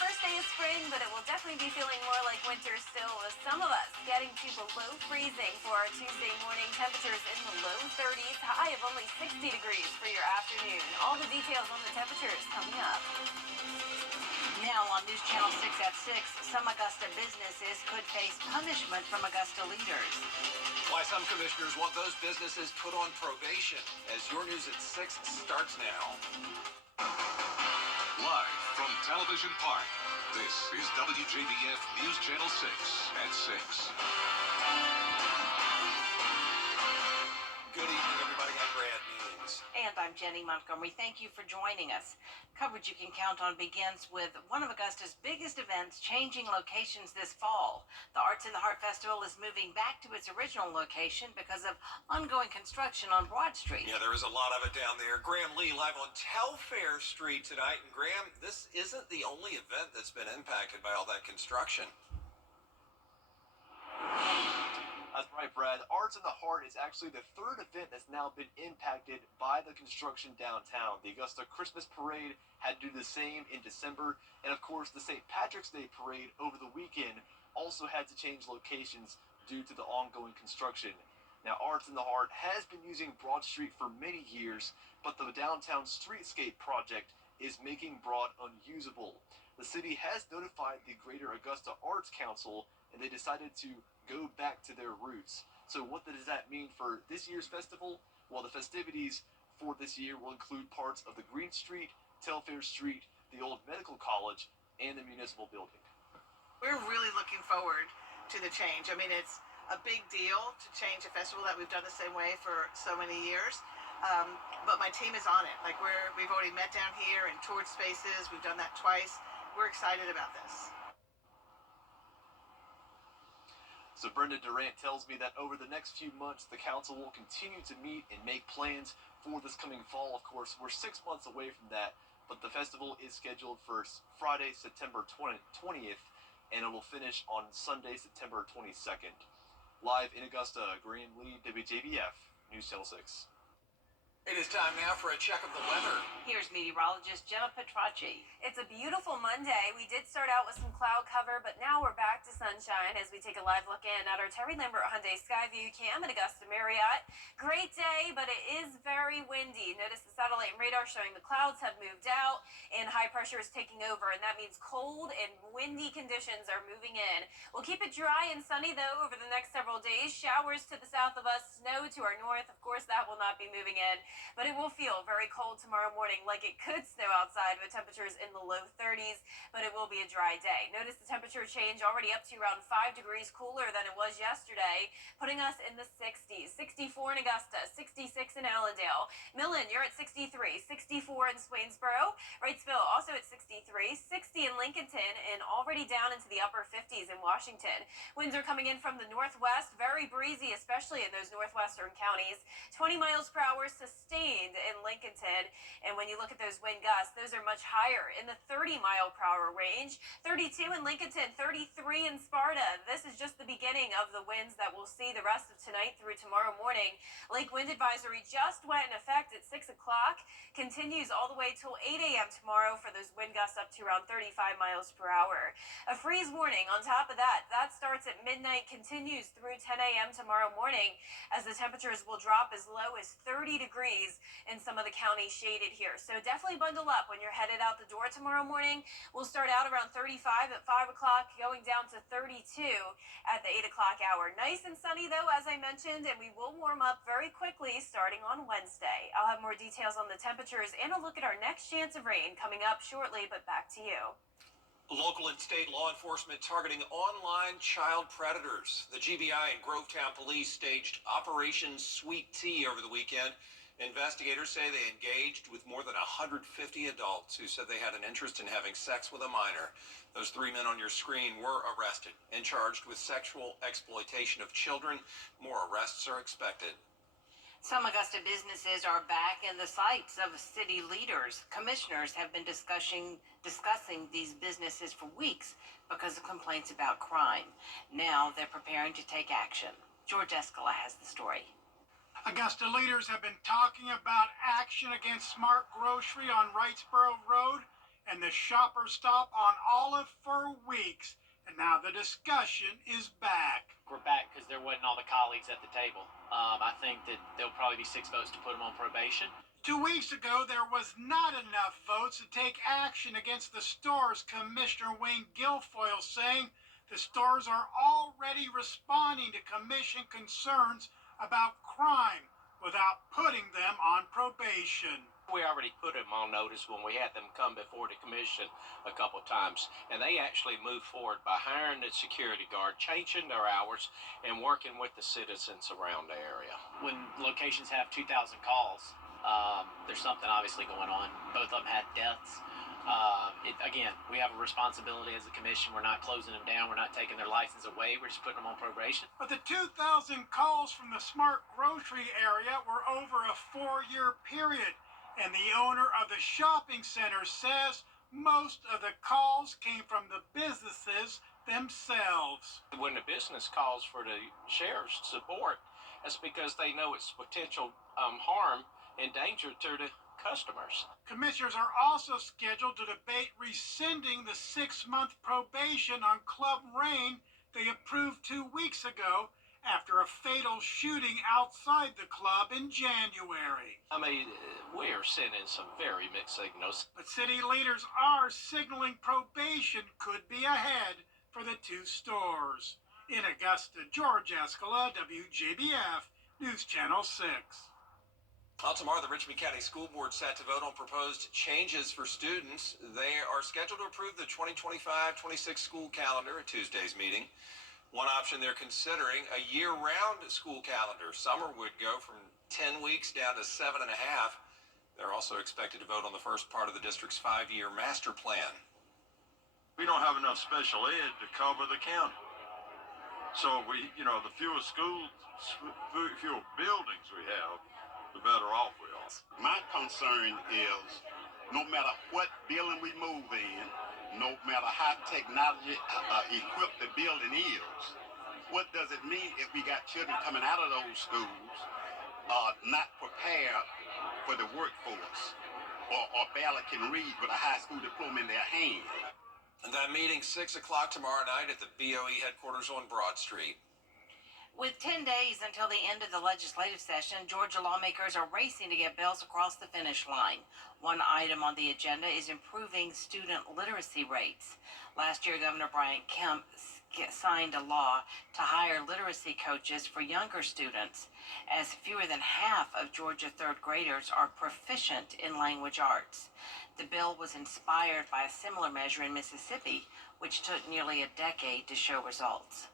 first day of spring, but it will definitely be feeling more like winter still, with some of us getting to below freezing for our Tuesday morning. Temperatures in the low 30s, high of only 60 degrees for your afternoon. All the details on the temperatures coming up. Now on News Channel 6 at 6, some Augusta businesses could face punishment from Augusta leaders. Why some commissioners want those businesses put on probation, as your News at 6 starts now. Live from Television Park, this is WJBF News Channel 6 at 6. Good evening, everybody. I'm Brad Means. And I'm Jenny Montgomery. Thank you for joining us. Coverage you can count on begins with one of Augusta's biggest events changing locations this fall. The Arts in the Heart Festival is moving back to its original location because of ongoing construction on Broad Street. Yeah, there is a lot of it down there. Graham Lee live on Telfair Street tonight. And Graham, this isn't the only event that's been impacted by all that construction. That's right, Brad. Arts in the Heart is actually the third event that's now been impacted by the construction downtown. The Augusta Christmas Parade had to do the same in December, and of course the St. Patrick's Day Parade over the weekend also had to change locations due to the ongoing construction. Now, Arts in the Heart has been using Broad Street for many years, but the downtown streetscape project is making Broad unusable. The city has notified the Greater Augusta Arts Council, and they decided to go back to their roots. So what does that mean for this year's festival? Well, the festivities for this year will include parts of the Green Street, Telfair Street, the old medical college, and the municipal building. We're really looking forward to the change. I mean, it's a big deal to change a festival that we've done the same way for so many years. But my team is on it. Like we've already met down here and toured spaces. We've done that twice. We're excited about this. So Brenda Durant tells me that over the next few months, the council will continue to meet and make plans for this coming fall. Of course, we're 6 months away from that, but the festival is scheduled for Friday, September 20th, and it will finish on Sunday, September 22nd. Live in Augusta, Graham Lee, WJBF, News Channel 6. It is time now for a check of the weather. Here's meteorologist Gemma Petracci. It's a beautiful Monday. We did start out with some cloud cover, but now we're back to sunshine as we take a live look in at our Terry Lambert Hyundai Skyview cam at Augusta Marriott. Great day, but it is very windy. Notice the satellite and radar showing the clouds have moved out and high pressure is taking over, and that means cold and windy conditions are moving in. We'll keep it dry and sunny, though, over the next several days. Showers to the south of us, snow to our north. Of course, that will not be moving in. But it will feel very cold tomorrow morning, like it could snow outside with temperatures in the low 30s, but it will be a dry day. Notice the temperature change already up to around 5 degrees cooler than it was yesterday, putting us in the 60s. 64 in Augusta, 66 in Allendale. Millen, you're at 63, 64 in Swainsboro. Wrightsville also at 63, 60 in Lincolnton, and already down into the upper 50s in Washington. Winds are coming in from the northwest, very breezy, especially in those northwestern counties. 20 miles per hour sustained in Lincolnton, and when you look at those wind gusts, those are much higher in the 30-mile-per-hour range. 32 in Lincolnton, 33 in Sparta. This is just the beginning of the winds that we'll see the rest of tonight through tomorrow morning. Lake wind advisory just went in effect at 6 o'clock, continues all the way till 8 a.m. tomorrow for those wind gusts up to around 35 miles per hour. A freeze warning on top of that. That starts at midnight, continues through 10 a.m. tomorrow morning, as the temperatures will drop as low as 30 degrees in some of the counties shaded here. So definitely bundle up when you're headed out the door tomorrow morning. We'll start out around 35 at 5 o'clock, going down to 32 at the 8 o'clock hour. Nice and sunny, though, as I mentioned, and we will warm up very quickly starting on Wednesday. I'll have more details on the temperatures and a look at our next chance of rain coming up shortly, but back to you. Local and state law enforcement targeting online child predators. The GBI and Grovetown Police staged Operation Sweet Tea over the weekend. Investigators say they engaged with more than 150 adults who said they had an interest in having sex with a minor. Those 3 men on your screen were arrested and charged with sexual exploitation of children. More arrests are expected. Some Augusta businesses are back in the sights of city leaders. Commissioners have been discussing these businesses for weeks because of complaints about crime. Now they're preparing to take action. George Escala has the story. Augusta leaders have been talking about action against Smart Grocery on Wrightsboro Road and the shopper stop on Olive for weeks. And now the discussion is back. We're back because there wasn't all the colleagues at the table. I think that there'll probably be 6 votes to put them on probation. 2 weeks ago, there was not enough votes to take action against the stores. Commissioner Wayne Guilfoyle saying the stores are already responding to commission concerns about crime without putting them on probation. We already put them on notice when we had them come before the commission a couple times, and they actually moved forward by hiring the security guard, changing their hours, and working with the citizens around the area. When locations have 2,000 calls, there's something obviously going on. Both of them had deaths. Again, we have a responsibility as a commission. We're not closing them down. We're not taking their license away. We're just putting them on probation. But the 2,000 calls from the smart grocery area were over a 4-year period. And the owner of the shopping center says most of the calls came from the businesses themselves. When the business calls for the sheriff's support, that's because they know it's potential harm and danger to the customers. Commissioners are also scheduled to debate rescinding the 6-month probation on Club Rain they approved 2 weeks ago after a fatal shooting outside the club in January. I mean, we are sending some very mixed signals. But city leaders are signaling probation could be ahead for the 2 stores. In Augusta, George Escala, WJBF, News Channel 6. Well, tomorrow, the Richmond County School Board set to vote on proposed changes for students. They are scheduled to approve the 2025-26 school calendar at Tuesday's meeting. One option they're considering, a year-round school calendar. Summer would go from 10 weeks down to 7.5. They're also expected to vote on the first part of the district's 5-year master plan. We don't have enough special ed to cover the county. So the fewer schools, fewer buildings we have, the better off we are. My concern is no matter what building we move in, no matter how technology equipped the building is, what does it mean if we got children coming out of those schools not prepared for the workforce or barely can read with a high school diploma in their hand? And that meeting 6 o'clock tomorrow night at the BOE headquarters on Broad Street. With 10 days until the end of the legislative session, Georgia lawmakers are racing to get bills across the finish line. One item on the agenda is improving student literacy rates. Last year, Governor Brian Kemp signed a law to hire literacy coaches for younger students, as fewer than half of Georgia third graders are proficient in language arts. The bill was inspired by a similar measure in Mississippi, which took nearly a decade to show results.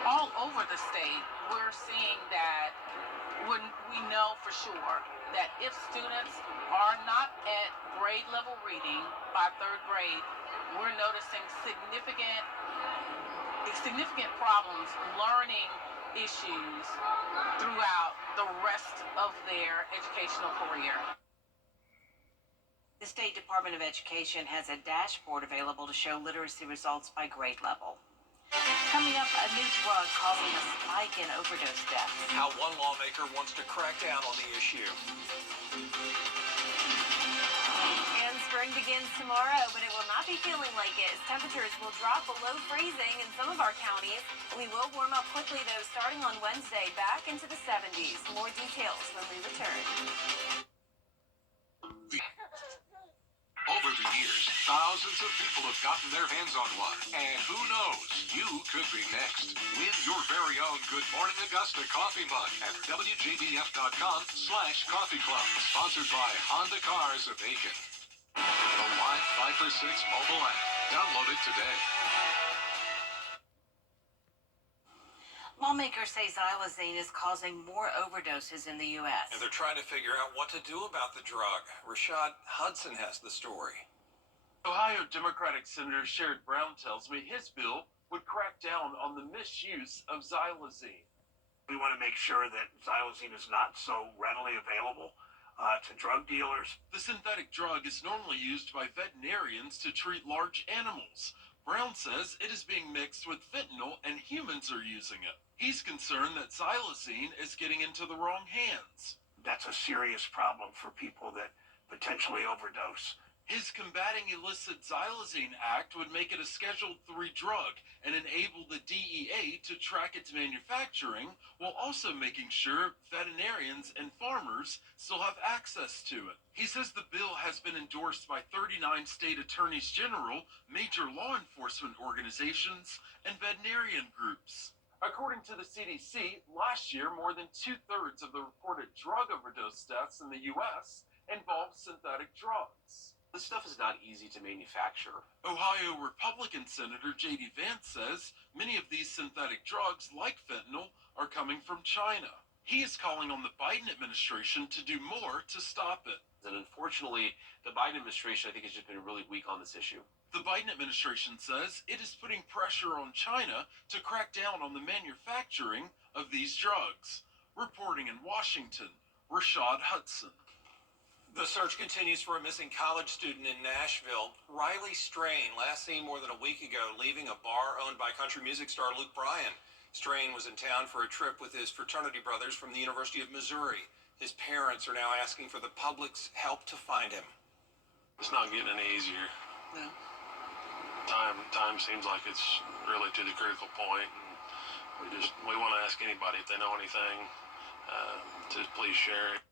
All over the state, we're seeing that when we know for sure that if students are not at grade level reading by third grade, we're noticing significant problems, learning issues throughout the rest of their educational career. The State Department of Education has a dashboard available to show literacy results by grade level. Coming up, a new drug causing a spike in overdose deaths. How one lawmaker wants to crack down on the issue. And spring begins tomorrow, but it will not be feeling like it as temperatures will drop below freezing in some of our counties. We will warm up quickly, though, starting on Wednesday, back into the 70s. More details when we return. Over the years, thousands of people have gotten their hands on one. And who knows, you could be next. Win your very own Good Morning Augusta coffee mug at WJBF.com/coffee club. Sponsored by Honda Cars of Aiken. The Live 5 for 6 mobile app. Download it today. Lawmakers say xylazine is causing more overdoses in the U.S. And they're trying to figure out what to do about the drug. Rashad Hudson has the story. Ohio Democratic Senator Sherrod Brown tells me his bill would crack down on the misuse of xylazine. We want to make sure that xylazine is not so readily available to drug dealers. The synthetic drug is normally used by veterinarians to treat large animals. Brown says it is being mixed with fentanyl and humans are using it. He's concerned that xylazine is getting into the wrong hands. That's a serious problem for people that potentially overdose. His Combating Illicit Xylazine Act would make it a Schedule III drug and enable the DEA to track its manufacturing while also making sure veterinarians and farmers still have access to it. He says the bill has been endorsed by 39 state attorneys general, major law enforcement organizations, and veterinarian groups. According to the CDC, last year more than 2/3 of the reported drug overdose deaths in the U.S. involved synthetic drugs. This stuff is not easy to manufacture. Ohio Republican Senator J.D. Vance says many of these synthetic drugs, like fentanyl, are coming from China. He is calling on the Biden administration to do more to stop it. And unfortunately, the Biden administration, I think, has just been really weak on this issue. The Biden administration says it is putting pressure on China to crack down on the manufacturing of these drugs. Reporting in Washington, Rashad Hudson. The search continues for a missing college student in Nashville. Riley Strain, last seen more than a week ago, leaving a bar owned by country music star Luke Bryan. Strain was in town for a trip with his fraternity brothers from the University of Missouri. His parents are now asking for the public's help to find him. It's not getting any easier. No. Time seems like it's really to the critical point, and we want to ask anybody if they know anything to please share it.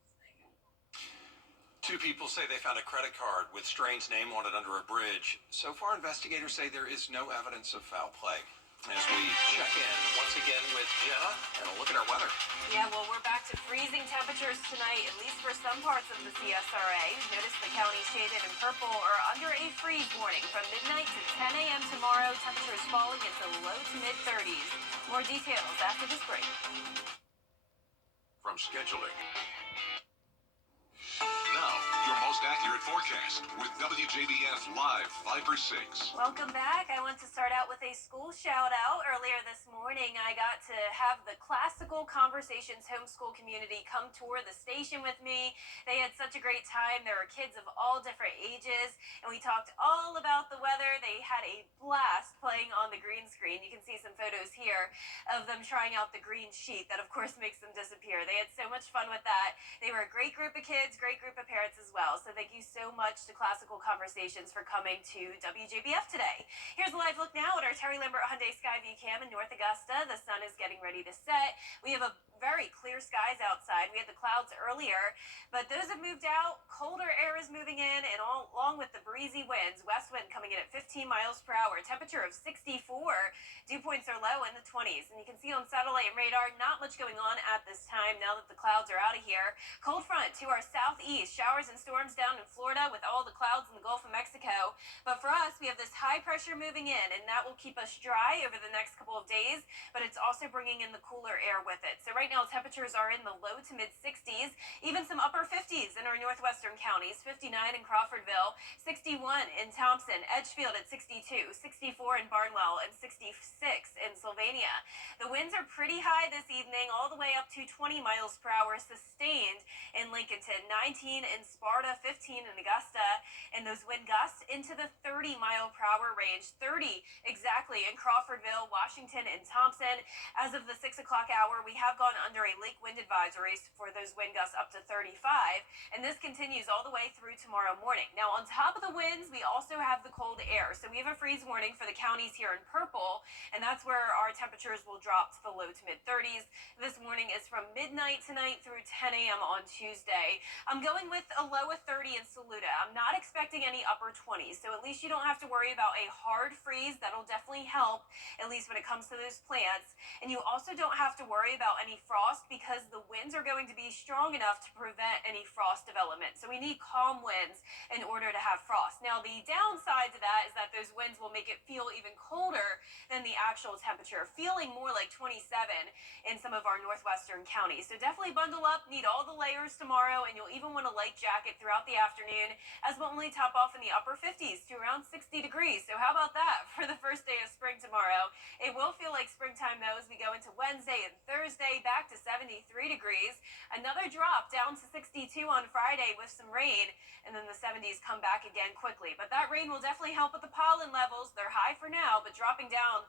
Two people say they found a credit card with Strain's name on it under a bridge. So far, investigators say there is no evidence of foul play. As we check in once again with Jenna and a look at our weather. Yeah, well, we're back to freezing temperatures tonight, at least for some parts of the CSRA. Notice the counties shaded in purple are under a freeze warning from midnight to 10 a.m. tomorrow. Temperatures falling into low to mid 30s. More details after this break. From scheduling. Now, your most accurate forecast with WJBF Live 5 for 6. Welcome back. I want to start out with a school shout out. Earlier this morning, I got to have the Classical Conversations homeschool community come tour the station with me. They had such a great time. There were kids of all different ages, and we talked all about the weather. They had a blast playing on the green screen. You can see some photos here of them trying out the green sheet that, of course, makes them disappear. They had so much fun with that. They were a great group of kids, great group of parents as well. So thank you so much to Classical Conversations for coming to WJBF today. Here's a live look now at our Terry Lambert Hyundai Skyview Cam in North Augusta. The sun is getting ready to set. We have a very clear skies outside. We had the clouds earlier, but those have moved out. Colder air is moving in, and along with the breezy winds, west wind coming in at 15 miles per hour, temperature of 64. Dew points are low in the 20s, and you can see on satellite and radar, not much going on at this time now that the clouds are out of here. Cold front to our southeast, showers and storms down in Florida with all the clouds in the Gulf of Mexico. But for us, we have this high pressure moving in, and that will keep us dry over the next couple of days, but it's also bringing in the cooler air with it. So right now, temperatures are in the low to mid 60s, even some upper 50s in our northwestern counties, 59 in Crawfordville, 61 in Thompson, Edgefield at 62, 64 in Barnwell, and 66 in Sylvania. The winds are pretty high this evening, all the way up to 20 miles per hour sustained in Lincolnton, 19 in Sparta, 15 in Augusta, and those wind gusts into the 30-mile per hour range, 30 exactly in Crawfordville, Washington, and Thompson. As of the 6 o'clock hour, we have gone under a lake wind advisories for those wind gusts up to 35, and this continues all the way through tomorrow morning. Now, on top of the winds, we also have the cold air, so we have a freeze warning for the counties here in purple, and that's where our temperatures will drop to the low to mid 30s. This morning is from midnight tonight through 10 a.m. on Tuesday. I'm going with a low of 30 in Saluda. I'm not expecting any upper 20s, so at least you don't have to worry about a hard freeze. That'll definitely help, at least when it comes to those plants. And you also don't have to worry about any frost because the winds are going to be strong enough to prevent any frost development. So we need calm winds in order to have frost. Now, the downside to that is that those winds will make it feel even colder than the actual temperature, feeling more like 27 in some of our northwestern counties. So definitely bundle up, need all the layers tomorrow, and you'll even want a light jacket throughout the afternoon, as we'll only top off in the upper 50s to around 60 degrees. So how about that for the first day of spring tomorrow? It will feel like springtime though as we go into Wednesday and Thursday, back to 73 degrees. Another drop down to 62 on Friday with some rain, and then the 70s come back again quickly. But that rain will definitely help with the pollen levels. They're high for now, but dropping down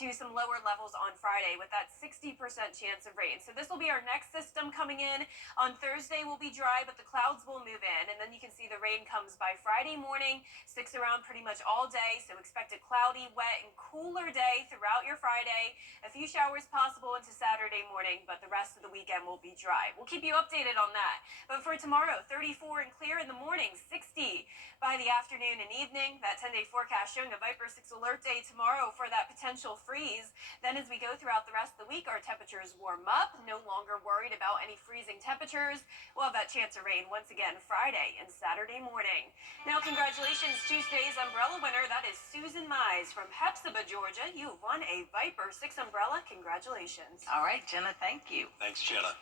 to some lower levels on Friday with that 60% chance of rain. So this will be our next system coming in. On Thursday will be dry, but the clouds will move in, and then you can see the rain warning comes by Friday morning, sticks around pretty much all day, so expect a cloudy, wet, and cooler day throughout your Friday. A few showers possible into Saturday morning, but the rest of the weekend will be dry. We'll keep you updated on that. But for tomorrow, 34 and clear in the morning, 60 by the afternoon and evening. That 10-day forecast showing a Viper 6 alert day tomorrow for that potential freeze. Then as we go throughout the rest of the week, our temperatures warm up. No longer worried about any freezing temperatures. We'll have that chance of rain once again Friday and Saturday morning. Now, congratulations, Tuesday's umbrella winner. That is Susan Mize from Hepzibah, Georgia. You won a Viper 6 umbrella. Congratulations. All right, Jenna, thank you. Thanks, Jenna.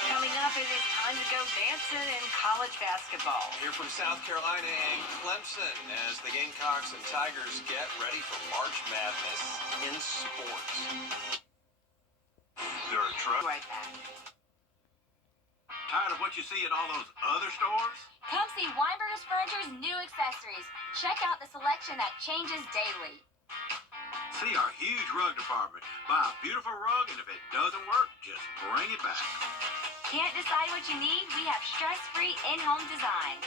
Coming up, it is time to go dancing in college basketball. Here from South Carolina and Clemson as the Gamecocks and Tigers get ready for March Madness in sports. There are trucks. Right back. Tired of what you see at all those other stores? Come see Weinberger's Furniture's new accessories. Check out the selection that changes daily. See our huge rug department. Buy a beautiful rug, and if it doesn't work, just bring it back. Can't decide what you need? We have stress-free in-home design.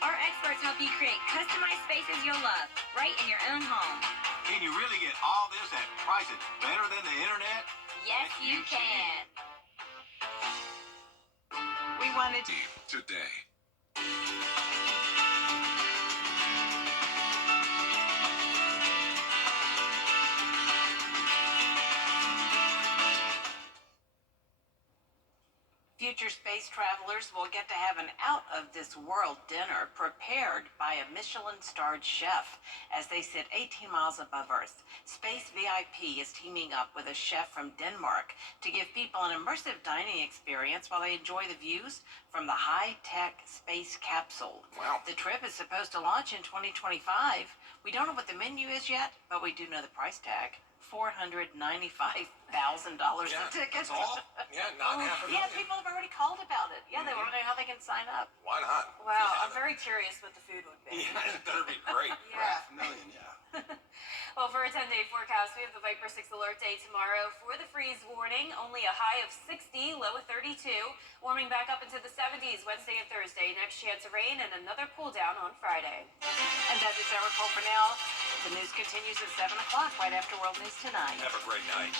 Our experts help you create customized spaces you'll love, right in your own home. Can you really get all this at prices better than the internet? Yes, you can. We wanted to... Today. Future space travelers will get to have an out-of-this-world dinner prepared by a Michelin-starred chef as they sit 18 miles above Earth. Space VIP is teaming up with a chef from Denmark to give people an immersive dining experience while they enjoy the views from the high-tech space capsule. Wow. The trip is supposed to launch in 2025. We don't know what the menu is yet, but we do know the price tag. $495,000 a ticket. That's all? Yeah, not half a million. Yeah, people have already called about it. Yeah, they were wondering how they can sign up. Why not? Wow, I'm very curious what the food would be. Yeah, it better be great. Yeah. Half a million, yeah. Well, for a 10-day forecast, we have the Viper 6 alert day tomorrow. For the freeze warning, only a high of 60, low of 32. Warming back up into the 70s Wednesday and Thursday. Next chance of rain and another cool down on Friday. And that is our report for now. The news continues at 7 o'clock right after World News Tonight. Have a great night.